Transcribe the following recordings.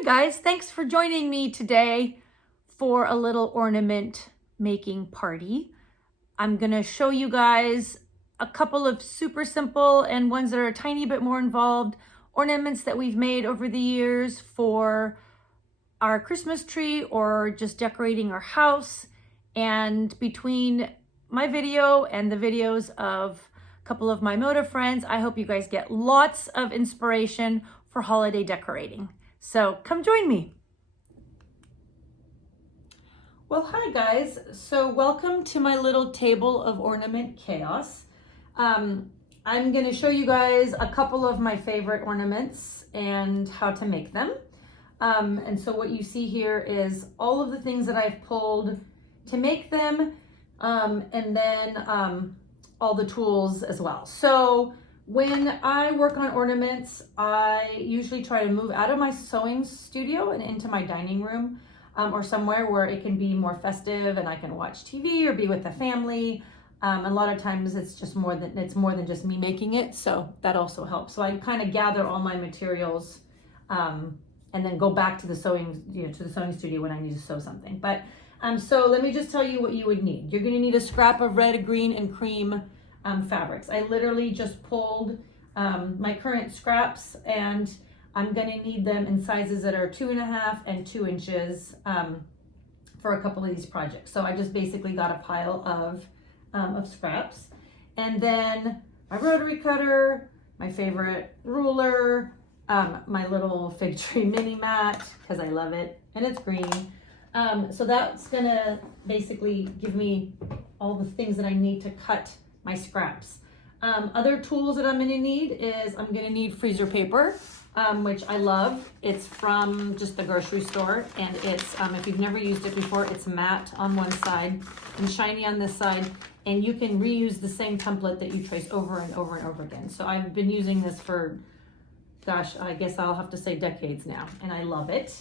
Hi guys, thanks for joining me today for a little ornament making party. I'm gonna show you guys a couple of super simple and ones that are a tiny bit more involved ornaments that we've made over the years for our Christmas tree or just decorating our house. And between my video and the videos of a couple of my Moda friends, I hope you guys get lots of inspiration for holiday decorating. So come join me. Well, hi guys. So welcome to my little table of ornament chaos. I'm going to show you guys a couple of my favorite ornaments and how to make them. And so what you see here is all of the things that I've pulled to make them, and then all the tools as well. So when I work on ornaments, I usually try to move out of my sewing studio and into my dining room, or somewhere where it can be more festive and I can watch TV or be with the family. A lot of times it's more than just me making it, so that also helps. So I kind of gather all my materials and then go back to the sewing studio when I need to sew something. But so let me just tell you what you would need. You're going to need a scrap of red, green, and cream fabrics. I literally just pulled my current scraps, and I'm going to need them in sizes that are 2.5 and 2 inches for a couple of these projects. So I just basically got a pile of scraps, and then my rotary cutter, my favorite ruler, my little fig tree mini mat because I love it and it's green. So that's gonna basically give me all the things that I need to cut my scraps. Other tools that I'm gonna need is I'm gonna need freezer paper, which I love. It's from just the grocery store, and it's, if you've never used it before, it's matte on one side and shiny on this side, and you can reuse the same template that you trace over and over and over again. So I've been using this for, gosh, I guess I'll have to say decades now, and I love it.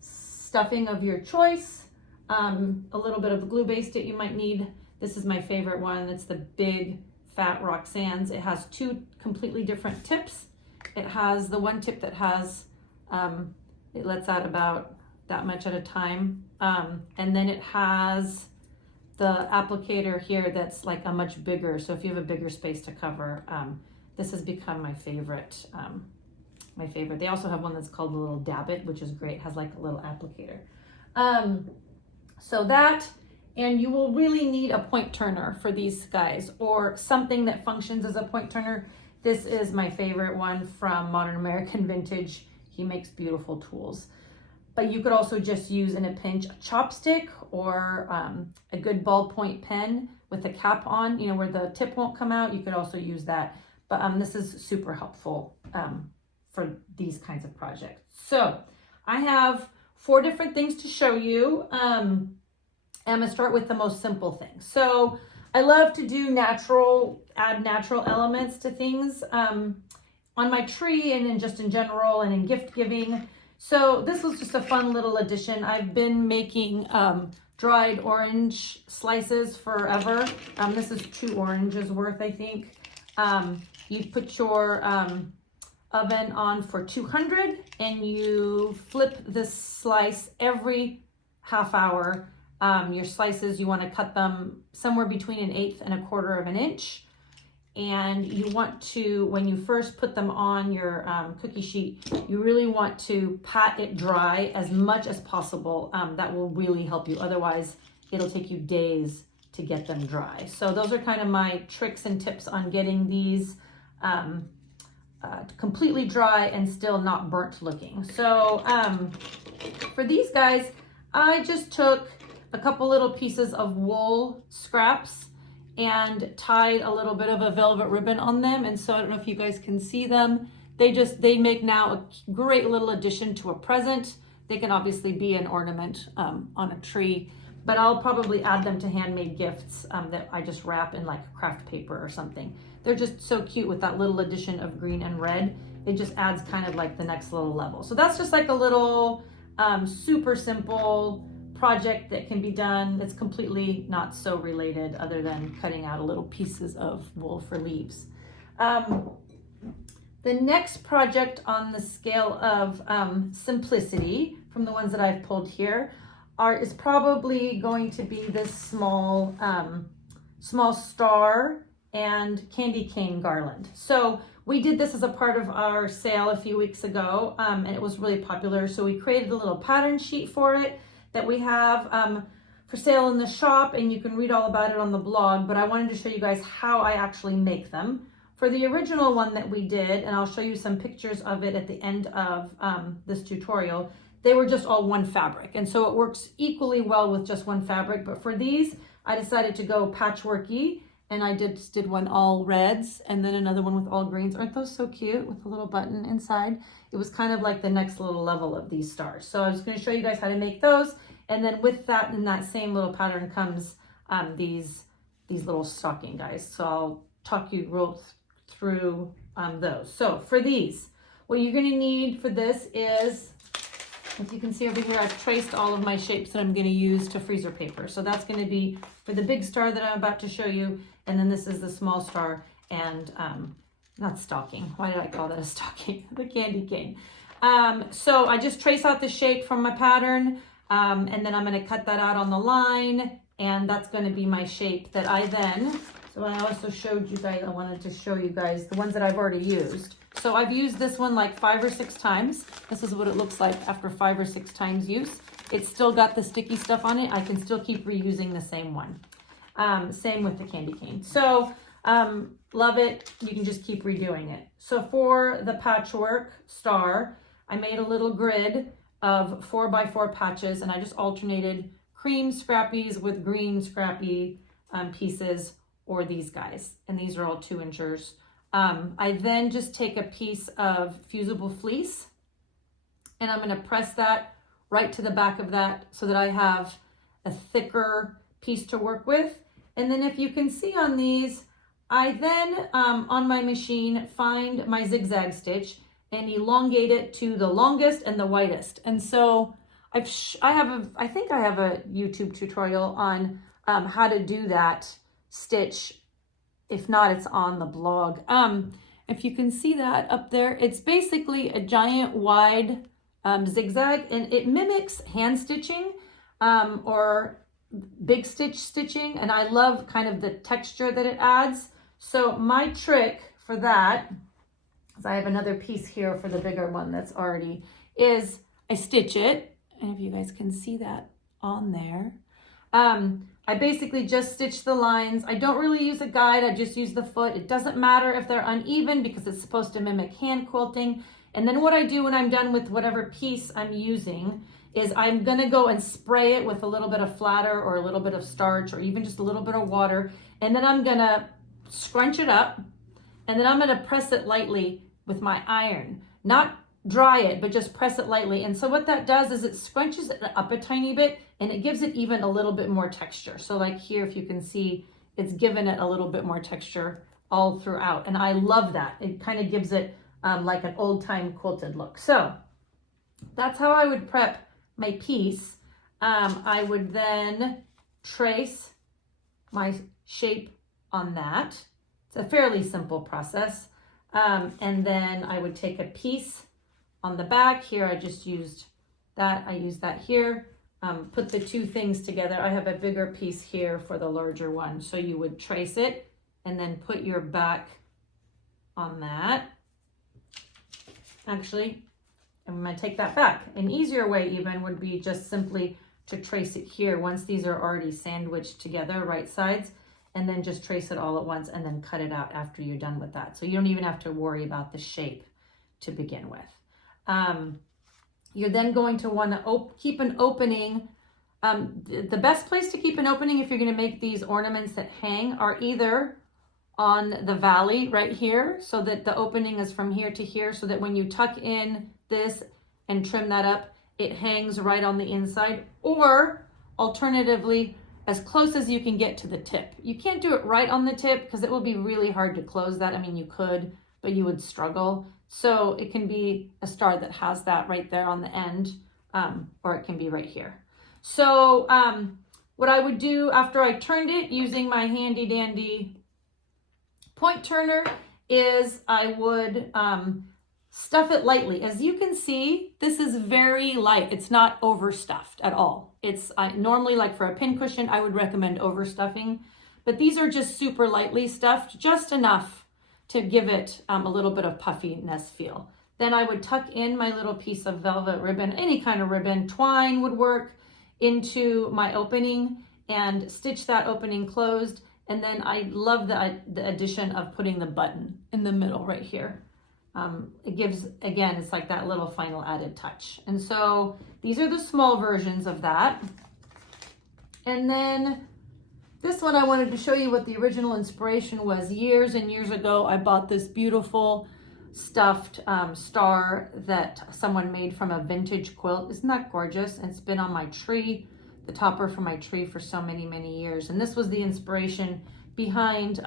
Stuffing of your choice, a little bit of glue base that you might need. This is my favorite one. It's the big fat Roxanne's. It has 2 completely different tips. It has the one tip that has, it lets out about that much at a time. And then it has the applicator here that's like a much bigger, so if you have a bigger space to cover, this has become my favorite. They also have one that's called the little dab it, which is great. It has like a little applicator. So that, and you will really need a point turner for these guys, or something that functions as a point turner. This is my favorite one from Modern American Vintage. He makes beautiful tools. But you could also just use in a pinch a chopstick or a good ballpoint pen with a cap on, where the tip won't come out. You could also use that. But this is super helpful for these kinds of projects. So I have 4 different things to show you. I'm gonna start with the most simple thing. So I love to do add natural elements to things on my tree and in general and in gift giving. So this was just a fun little addition. I've been making dried orange slices forever. This is 2 oranges worth, I think. You put your oven on for 200 and you flip this slice every half hour. Your slices, you want to cut them somewhere between 1/8 and 1/4 of an inch. And you want to, when you first put them on your cookie sheet, you really want to pat it dry as much as possible. That will really help you. Otherwise, it'll take you days to get them dry. So those are kind of my tricks and tips on getting these completely dry and still not burnt looking. So for these guys, I just took a couple little pieces of wool scraps and tied a little bit of a velvet ribbon on them. And so I don't know if you guys can see them. They make now a great little addition to a present. They can obviously be an ornament on a tree, but I'll probably add them to handmade gifts that I just wrap in like craft paper or something. They're just so cute with that little addition of green and red. It just adds kind of like the next little level. So that's just like a little super simple project that can be done. It's completely not so related other than cutting out a little pieces of wool for leaves. The next project on the scale of simplicity from the ones that I've pulled here is probably going to be this small star and candy cane garland. So we did this as a part of our sale a few weeks ago, and it was really popular. So we created a little pattern sheet for it that we have for sale in the shop, and you can read all about it on the blog, but I wanted to show you guys how I actually make them. For the original one that we did, and I'll show you some pictures of it at the end of this tutorial, they were just all one fabric. And so it works equally well with just one fabric. But for these, I decided to go patchworky, and I did one all reds and then another one with all greens. Aren't those so cute with a little button inside? It was kind of like the next little level of these stars. So I was going to show you guys how to make those. And then with that, in that same little pattern comes these little stocking guys. So I'll talk you real through those. So for these, what you're going to need for this is, if you can see over here, I've traced all of my shapes that I'm going to use to freezer paper. So that's going to be for the big star that I'm about to show you. And then this is the small star and not stocking. Why did I call that a stocking? The candy cane. So I just trace out the shape from my pattern. And then I'm going to cut that out on the line. And that's going to be my shape that I then, so I also showed you guys, I wanted to show you guys the ones that I've already used. So I've used this one like 5 or 6 times. This is what it looks like after 5 or 6 times use. It's still got the sticky stuff on it. I can still keep reusing the same one. Same with the candy cane. So love it. You can just keep redoing it. So for the patchwork star, I made a little grid of 4x4 patches, and I just alternated cream scrappies with green scrappy pieces, or these guys, and these are all 2 inchers. I then just take a piece of fusible fleece, and I'm going to press that right to the back of that so that I have a thicker piece to work with. And then if you can see on these, I then on my machine find my zigzag stitch and elongate it to the longest and the widest. And so I think I have a YouTube tutorial on how to do that stitch. If not, it's on the blog. If you can see that up there, it's basically a giant wide zigzag, and it mimics hand stitching or big stitch stitching, and I love kind of the texture that it adds. So my trick for that, because I have another piece here for the bigger one that's already, is I stitch it, and if you guys can see that on there, I basically just stitch the lines. I don't really use a guide, I just use the foot. It doesn't matter if they're uneven because it's supposed to mimic hand quilting. And then what I do when I'm done with whatever piece I'm using is I'm gonna go and spray it with a little bit of flatter or a little bit of starch or even just a little bit of water. And then I'm gonna scrunch it up, and then I'm gonna press it lightly with my iron. Not dry it, but just press it lightly. And so what that does is it scrunches it up a tiny bit, and it gives it even a little bit more texture. So like here, if you can see, it's given it a little bit more texture all throughout. And I love that. It kind of gives it like an old time quilted look. So that's how I would prep my piece. I would then trace my shape on that. It's a fairly simple process. And then I would take a piece on the back here. I just used that. I used that here. Put the 2 things together. I have a bigger piece here for the larger one. So you would trace it and then put your back on that. Actually, I'm going to take that back. An easier way even would be just simply to trace it here once these are already sandwiched together, right sides, and then just trace it all at once and then cut it out after you're done with that. So you don't even have to worry about the shape to begin with. You're then going to want to keep an opening. The best place to keep an opening if you're going to make these ornaments that hang are either on the valley right here, so that the opening is from here to here, so that when you tuck in this and trim that up, it hangs right on the inside, or alternatively, as close as you can get to the tip. You can't do it right on the tip because it will be really hard to close that. I mean, you could, but you would struggle. So it can be a star that has that right there on the end, or it can be right here. So what I would do after I turned it using my handy dandy point turner is I would stuff it lightly. As you can see, this is very light. It's not overstuffed at all. It's normally, like for a pincushion, I would recommend overstuffing, but these are just super lightly stuffed, just enough to give it a little bit of puffiness feel. Then I would tuck in my little piece of velvet ribbon, any kind of ribbon, twine would work, into my opening and stitch that opening closed. And then I love the addition of putting the button in the middle right here. It gives, again, it's like that little final added touch. And so these are the small versions of that. And then this one, I wanted to show you what the original inspiration was. Years and years ago, I bought this beautiful stuffed star that someone made from a vintage quilt. Isn't that gorgeous? And it's been on my tree, the topper for my tree, for so many, many years. And this was the inspiration behind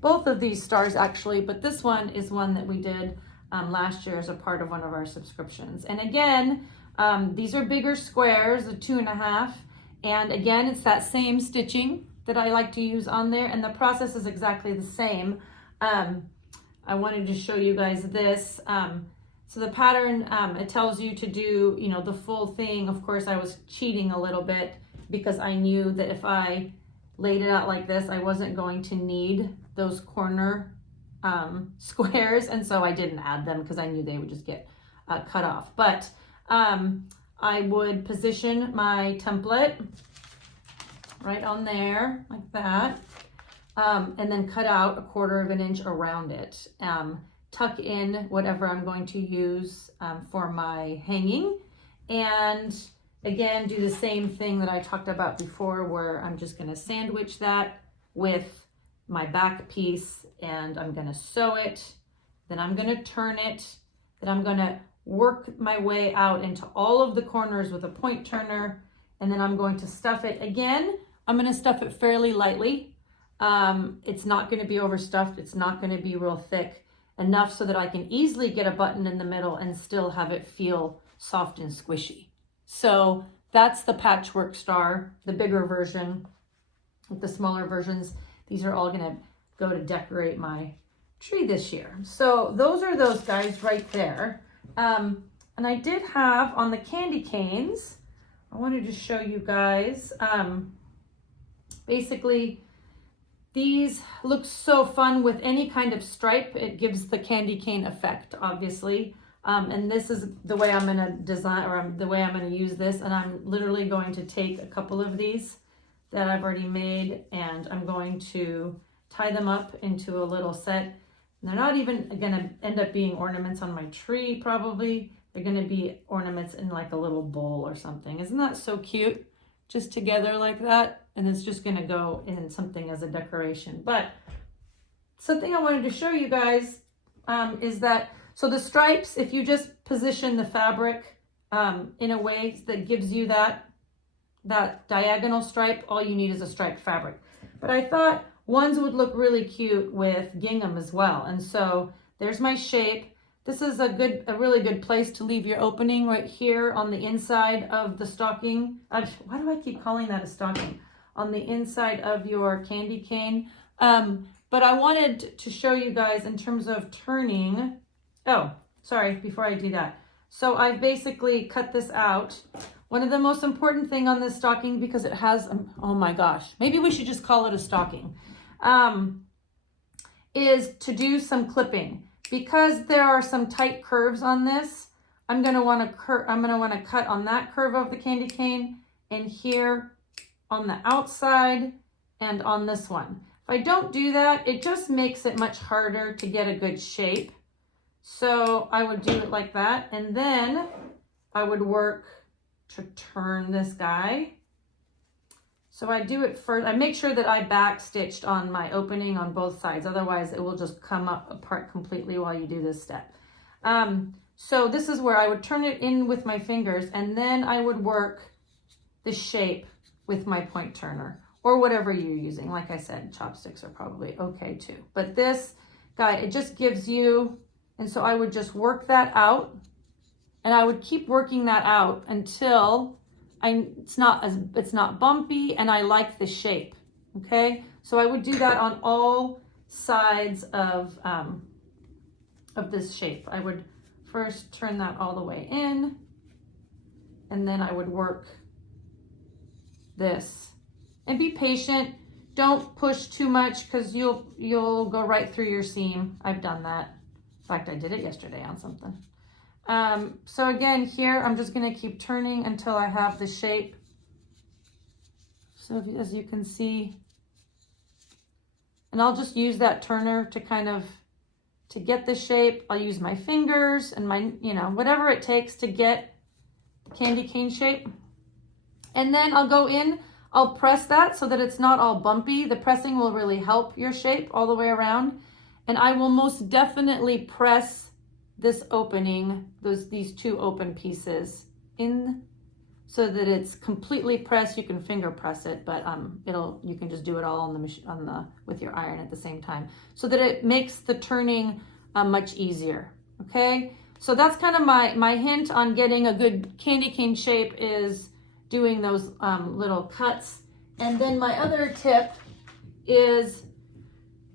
both of these stars, actually, but this one is one that we did last year as a part of one of our subscriptions. And again, these are bigger squares, the 2.5, and again, it's that same stitching that I like to use on there, and the process is exactly the same. I wanted to show you guys this. So the pattern, it tells you to do, you know, the full thing. Of course, I was cheating a little bit because I knew that if I laid it out like this, I wasn't going to need those corner squares, and so I didn't add them because I knew they would just get cut off. But I would position my template right on there like that, and then cut out 1/4 inch around it. Tuck in whatever I'm going to use for my hanging, and again, do the same thing that I talked about before, where I'm just going to sandwich that with my back piece, and I'm going to sew it, then I'm going to turn it, then I'm going to work my way out into all of the corners with a point turner, and then I'm going to stuff it. Again, I'm going to stuff it fairly lightly. It's not going to be overstuffed. It's not going to be real thick, enough so that I can easily get a button in the middle and still have it feel soft and squishy. So that's the patchwork star, the bigger version. With the smaller versions, these are all going to go to decorate my tree this year. So those are those guys right there. And I did have on the candy canes, I wanted to show you guys, basically these look so fun with any kind of stripe. It gives the candy cane effect, obviously. And this is the way I'm going to design, or the way I'm going to use this. And I'm literally going to take a couple of these that I've already made, and I'm going to tie them up into a little set. And they're not even going to end up being ornaments on my tree, probably. They're going to be ornaments in like a little bowl or something. Isn't that so cute? Just together like that. And it's just going to go in something as a decoration. But something I wanted to show you guys is that, so the stripes, if you just position the fabric in a way that gives you that diagonal stripe, all you need is a striped fabric. But I thought ones would look really cute with gingham as well. And so there's my shape. This is a really good place to leave your opening right here on the inside of the stocking. Why do I keep calling that a stocking? On the inside of your candy cane. But I wanted to show you guys in terms of turning. Oh, sorry, before I do that. So I've basically cut this out. One of the most important thing on this stocking, because it has, oh my gosh, maybe we should just call it a stocking, is to do some clipping. Because there are some tight curves on this, I'm gonna want to cut on that curve of the candy cane, and here on the outside, and on this one. If I don't do that, it just makes it much harder to get a good shape. So I would do it like that, and then I would work to turn this guy. So I do it first. I make sure that I back stitched on my opening on both sides. Otherwise it will just come up apart completely while you do this step. So this is where I would turn it in with my fingers, and then I would work the shape with my point turner, or whatever you're using. Like I said, chopsticks are probably okay too. But this guy, it just gives you, and so I would just work that out, and I would keep working that out until it's not bumpy, and I like the shape. Okay, so I would do that on all sides of of this shape. I would first turn that all the way in, and then I would work this. And be patient. Don't push too much because you'll go right through your seam. I've done that. In fact, I did it yesterday on something. So again, here I'm just going to keep turning until I have the shape. So as you can see, and I'll just use that turner to kind of, to get the shape. I'll use my fingers and my, whatever it takes to get the candy cane shape. And then I'll go in, I'll press that so that it's not all bumpy. The pressing will really help your shape all the way around. And I will most definitely press this opening, these two open pieces in so that it's completely pressed. You can finger press it, but you can just do it all with your iron at the same time, so that it makes the turning much easier. Okay, so that's kind of my hint on getting a good candy cane shape, is doing those little cuts. And then my other tip is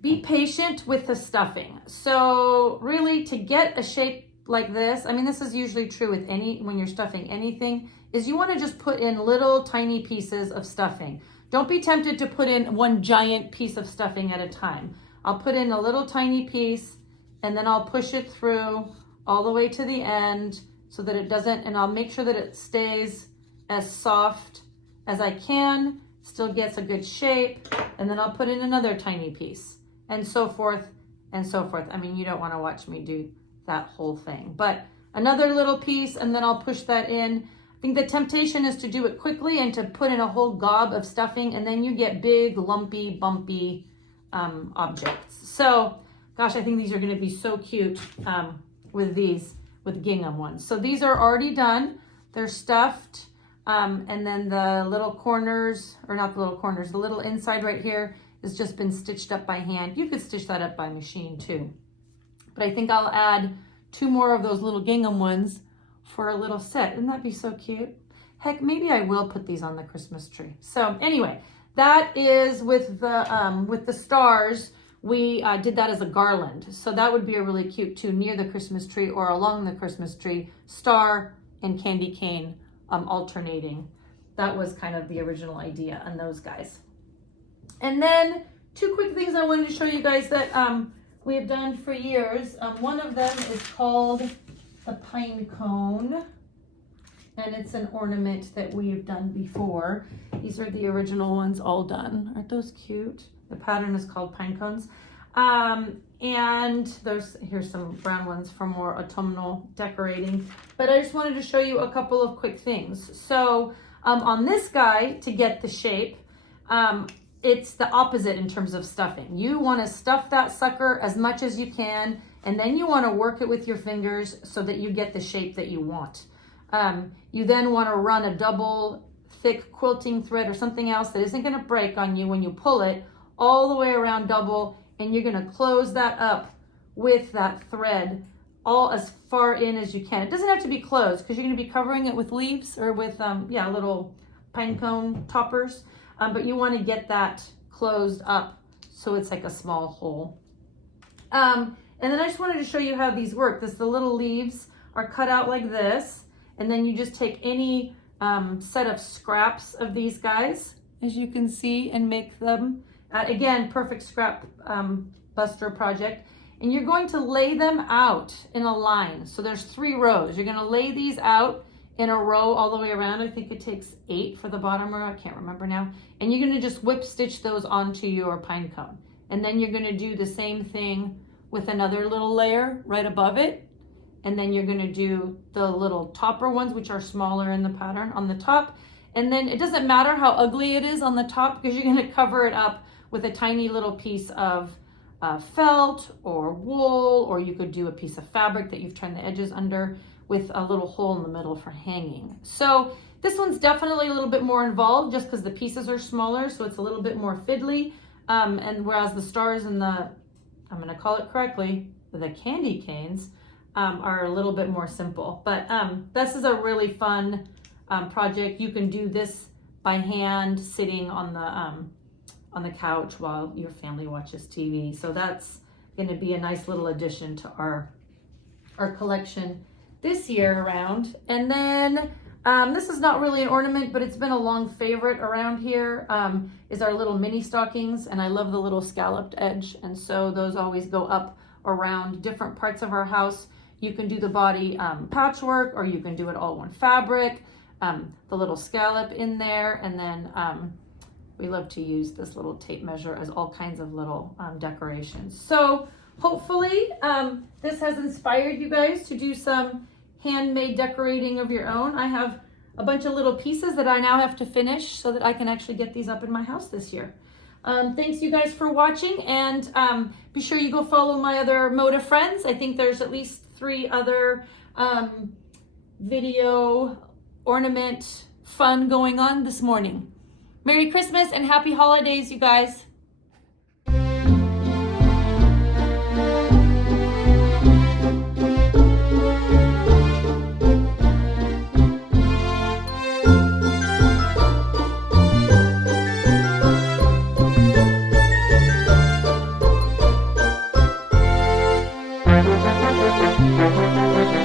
be patient with the stuffing. So really, to get a shape like this, I mean, this is usually true with when you're stuffing anything, is you want to just put in little tiny pieces of stuffing. Don't be tempted to put in one giant piece of stuffing at a time. I'll put in a little tiny piece, and then I'll push it through all the way to the end so that it doesn't, and I'll make sure that it stays as soft as I can, still gets a good shape, and then I'll put in another tiny piece, and so forth and so forth. I mean, you don't want to watch me do that whole thing, but another little piece, and then I'll push that in. I think the temptation is to do it quickly and to put in a whole gob of stuffing, and then you get big, lumpy, bumpy objects. So, gosh, I think these are going to be so cute with gingham ones. So these are already done. They're stuffed. And then the little corners, or not the little corners, the little inside right here has just been stitched up by hand. You could stitch that up by machine too. But I think I'll add 2 more of those little gingham ones for a little set. Wouldn't that be so cute? Heck, maybe I will put these on the Christmas tree. So anyway, that is with the stars. We did that as a garland. So that would be a really cute too, near the Christmas tree or along the Christmas tree, star and candy cane alternating. That was kind of the original idea on those guys. And then 2 quick things I wanted to show you guys that we have done for years. One of them is called the pine cone, and it's an ornament that we have done before. These are the original ones all done. Aren't those cute? The pattern is called pine cones. And here's some brown ones for more autumnal decorating. But I just wanted to show you a couple of quick things. So on this guy, to get the shape, it's the opposite in terms of stuffing. You want to stuff that sucker as much as you can, and then you want to work it with your fingers so that you get the shape that you want. You then want to run a double thick quilting thread or something else that isn't going to break on you when you pull it all the way around double, and you're going to close that up with that thread all as far in as you can. It doesn't have to be closed because you're going to be covering it with leaves or with little pine cone toppers, but you want to get that closed up so it's like a small hole. And then I just wanted to show you how these work. The little leaves are cut out like this, and then you just take any set of scraps of these guys, as you can see, and make them again, perfect scrap buster project. And you're going to lay them out in a line. So there's 3 rows. You're going to lay these out in a row all the way around. I think it takes 8 for the bottom row. I can't remember now. And you're going to just whip stitch those onto your pine cone. And then you're going to do the same thing with another little layer right above it. And then you're going to do the little topper ones, which are smaller in the pattern, on the top. And then it doesn't matter how ugly it is on the top, because you're going to cover it up with a tiny little piece of felt or wool, or you could do a piece of fabric that you've turned the edges under with a little hole in the middle for hanging. So this one's definitely a little bit more involved just because the pieces are smaller, so it's a little bit more fiddly. And whereas the stars and I'm going to call it correctly, the candy canes are a little bit more simple. But this is a really fun project. You can do this by hand sitting on the couch while your family watches TV. So that's going to be a nice little addition to our our collection this year around. And then this is not really an ornament, but it's been a long favorite around here, is our little mini stockings. And I love the little scalloped edge. And so those always go up around different parts of our house. You can do the body patchwork, or you can do it all one fabric, the little scallop in there. And then we love to use this little tape measure as all kinds of little decorations. So hopefully this has inspired you guys to do some handmade decorating of your own. I have a bunch of little pieces that I now have to finish so that I can actually get these up in my house this year. Thanks you guys for watching, and be sure you go follow my other Moda friends. I think there's at least 3 other video ornament fun going on this morning. Merry Christmas and happy holidays, you guys. Thank you.